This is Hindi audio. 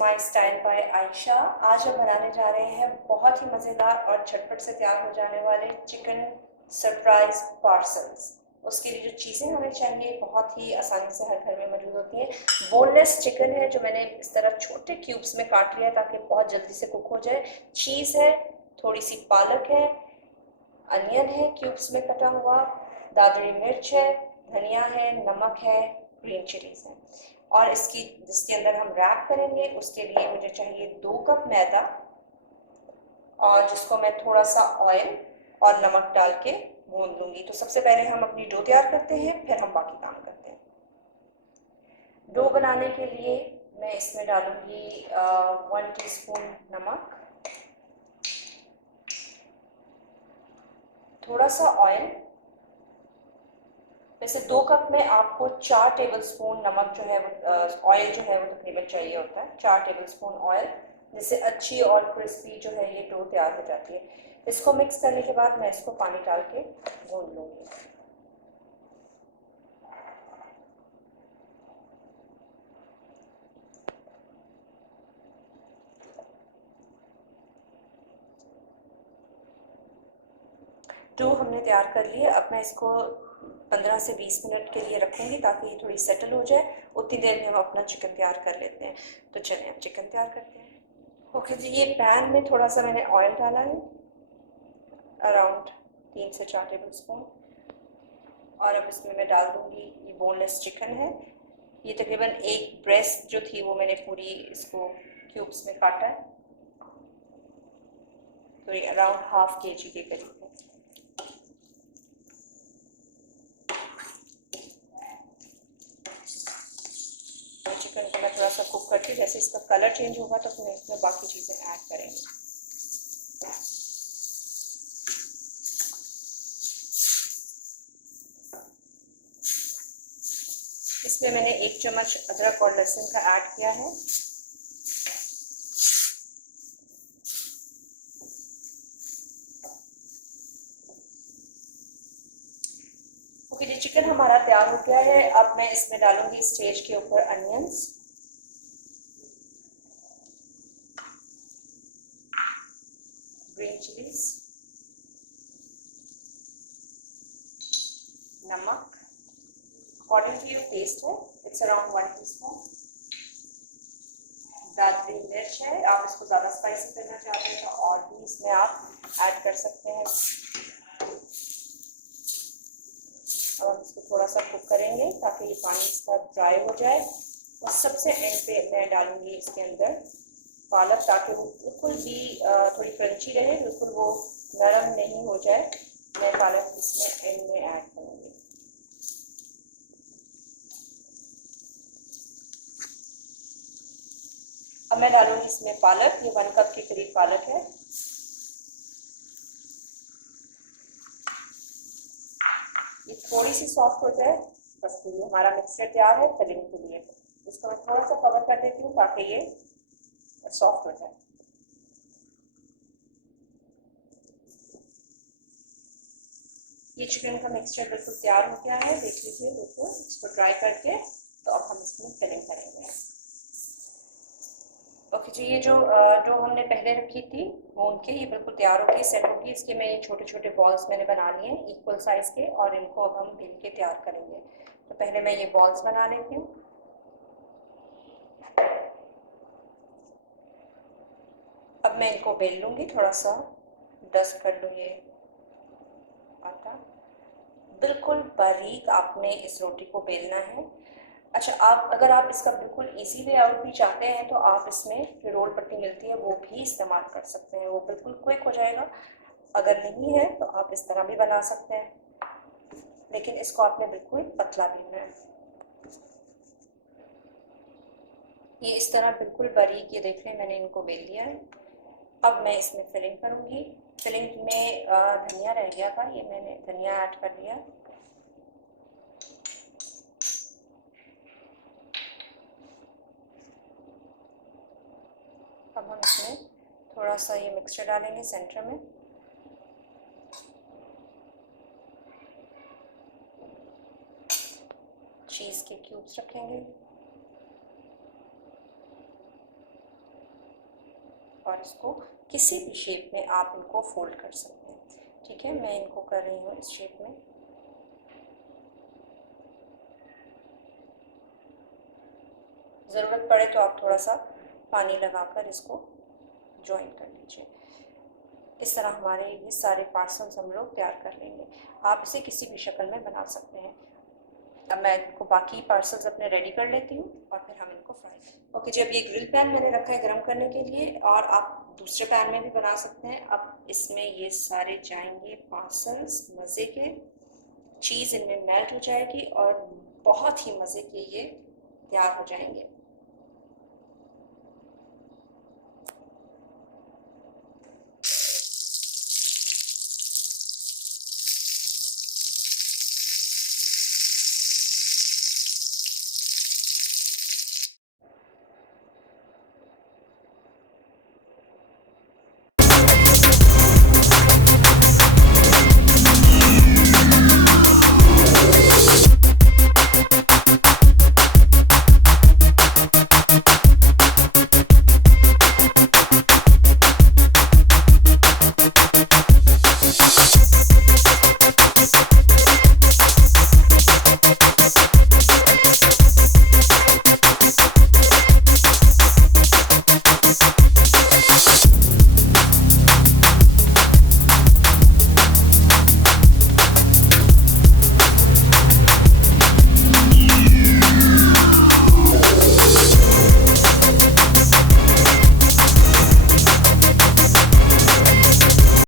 My style bye Ayesha. आज हम बनाने जा रहे हैं बहुत ही मज़ेदार और झटपट से तैयार हो जाने वाले चिकन सरप्राइज पार्सल्स। उसके लिए जो चीज़ें हमें चाहिए बहुत ही आसानी से हर घर में मौजूद होती हैं। बोनलेस चिकन है जो मैंने इस तरह छोटे क्यूब्स में काट लिया ताकि बहुत जल्दी से कुक हो जाए। चीज़ है, थोड़ी सी पालक है, अनियन है क्यूब्स में कटा हुआ, दादरी मिर्च है, धनिया है, नमक है, ग्रीन चिलीज है। और जिसके अंदर हम रैप करेंगे उसके लिए मुझे चाहिए 2 कप मैदा, और जिसको मैं थोड़ा सा ऑयल और नमक डाल के भून लूंगी। तो सबसे पहले हम अपनी डो तैयार करते हैं, फिर हम बाकी काम करते हैं। डो बनाने के लिए मैं इसमें डालूंगी 1 टीस्पून नमक, थोड़ा सा ऑयल। वैसे 2 कप में आपको 4 टेबलस्पून नमक जो है वो ऑयल जो है वो तकरीबन चाहिए होता है, 4 टेबलस्पून ऑयल, जिससे अच्छी और क्रिस्पी जो है ये डो तैयार हो जाती है। इसको मिक्स करने के बाद मैं इसको पानी डाल के भून लूँगी। डो हमने तैयार कर ली है। अब मैं इसको 15 से 20 मिनट के लिए रखूँगी ताकि ये थोड़ी सेटल हो जाए। उतनी देर में हम अपना चिकन तैयार कर लेते हैं। तो चलिए हम चिकन तैयार करते हैं। ओके जी, ये पैन में थोड़ा सा मैंने ऑयल डाला है, अराउंड 3 से 4 टेबलस्पून। और अब इसमें मैं डाल दूँगी, ये बोनलेस चिकन है। ये तकरीबन एक ब्रेस्ट जो थी वो मैंने पूरी इसको क्यूब्स में काटा है, तो ये अराउंड ½ kg के करीब है। चिकन को मैं थोड़ा सा कुक करके, जैसे इसका कलर चेंज होगा तो फिर इसमें बाकी चीज़ें ऐड करेंगे। इसमें मैंने 1 चम्मच अदरक और लहसुन का ऐड किया है। ओके जी, चिकन हमारा तैयार हो गया है। अब मैं इसमें डालूंगी स्टेज के ऊपर अनियंस, ग्रीन चिलीज, नमक अकॉर्डिंग टू योर टेस्ट है, इट्स अराउंड 1 टीस्पून। दादरी मिर्च है, आप इसको ज़्यादा स्पाइसी करना चाहते हैं तो और भी इसमें आप ऐड कर सकते हैं। और हम इसको थोड़ा सा कुक करेंगे ताकि ये पानी इसका ड्राई हो जाए। और सबसे एंड पे मैं डालूंगी इसके अंदर पालक, ताकि वो बिल्कुल भी थोड़ी क्रंची रहे, बिल्कुल वो नरम नहीं हो जाए। मैं पालक इसमें एंड में ऐड करूँगी। अब मैं डालूंगी इसमें पालक, ये 1 कप के करीब पालक है। ये थोड़ी सी सॉफ्ट हो जाए बस, ये हमारा मिक्सचर तैयार है फिलिंग के लिए। इसको मैं थोड़ा सा कवर कर देती हूँ ताकि ये सॉफ्ट हो जाए। ये चिकन का मिक्सचर बिल्कुल तैयार हो गया है, देख लीजिए बिल्कुल। इसको ड्राई करके तो अब हम इसमें फिलिंग करेंगे। ओके जी, ये जो हमने पहले रखी थी भून के, ये बिल्कुल तैयार होगी, सेट होगी। इसके मैं ये छोटे छोटे बॉल्स मैंने बना लिए हैं इक्वल साइज़ के, और इनको अब हम बेल के तैयार करेंगे। तो पहले मैं ये बॉल्स बना लेती हूँ। अब मैं इनको बेल लूँगी, थोड़ा सा डस्ट कर लूँ ये आटा। बिल्कुल बारीक आपने इस रोटी को बेलना है। अच्छा, अगर आप इसका बिल्कुल इजी वे आउट भी चाहते हैं तो आप इसमें जो रोल पट्टी मिलती है वो भी इस्तेमाल कर सकते हैं, वो बिल्कुल क्विक हो जाएगा। अगर नहीं है तो आप इस तरह भी बना सकते हैं, लेकिन इसको आपने बिल्कुल पतला बेलना है। ये इस तरह बिल्कुल बारीक, ये देख लें मैंने इनको बेल लिया है। अब मैं इसमें फिलिंग करूँगी। फिलिंग में धनिया रह गया था, ये मैंने धनिया ऐड कर दिया। अब हम इसमें थोड़ा सा ये मिक्सचर डालेंगे सेंटर में। चीज़ के क्यूब्स रखेंगे। और इसको किसी भी शेप में आप इनको फोल्ड कर सकते हैं। ठीक है, मैं इनको कर रही हूँ इस शेप में। ज़रूरत पड़े तो आप थोड़ा सा पानी लगाकर इसको जॉइन कर लीजिए। इस तरह हमारे ये सारे पार्सल्स हम लोग तैयार कर लेंगे। आप इसे किसी भी शक्ल में बना सकते हैं। अब मैं इनको बाकी पार्सल्स अपने रेडी कर लेती हूँ और फिर हम इनको फ्राई करेंगे। ओके जी, अब ये ग्रिल पैन मैंने रखा है गर्म करने के लिए, और आप दूसरे पैन में भी बना सकते हैं। अब इसमें ये सारे जाएंगे पार्सल्स मज़े के, चीज़ इनमें मेल्ट हो जाएगी और बहुत ही मज़े के ये तैयार हो जाएंगे।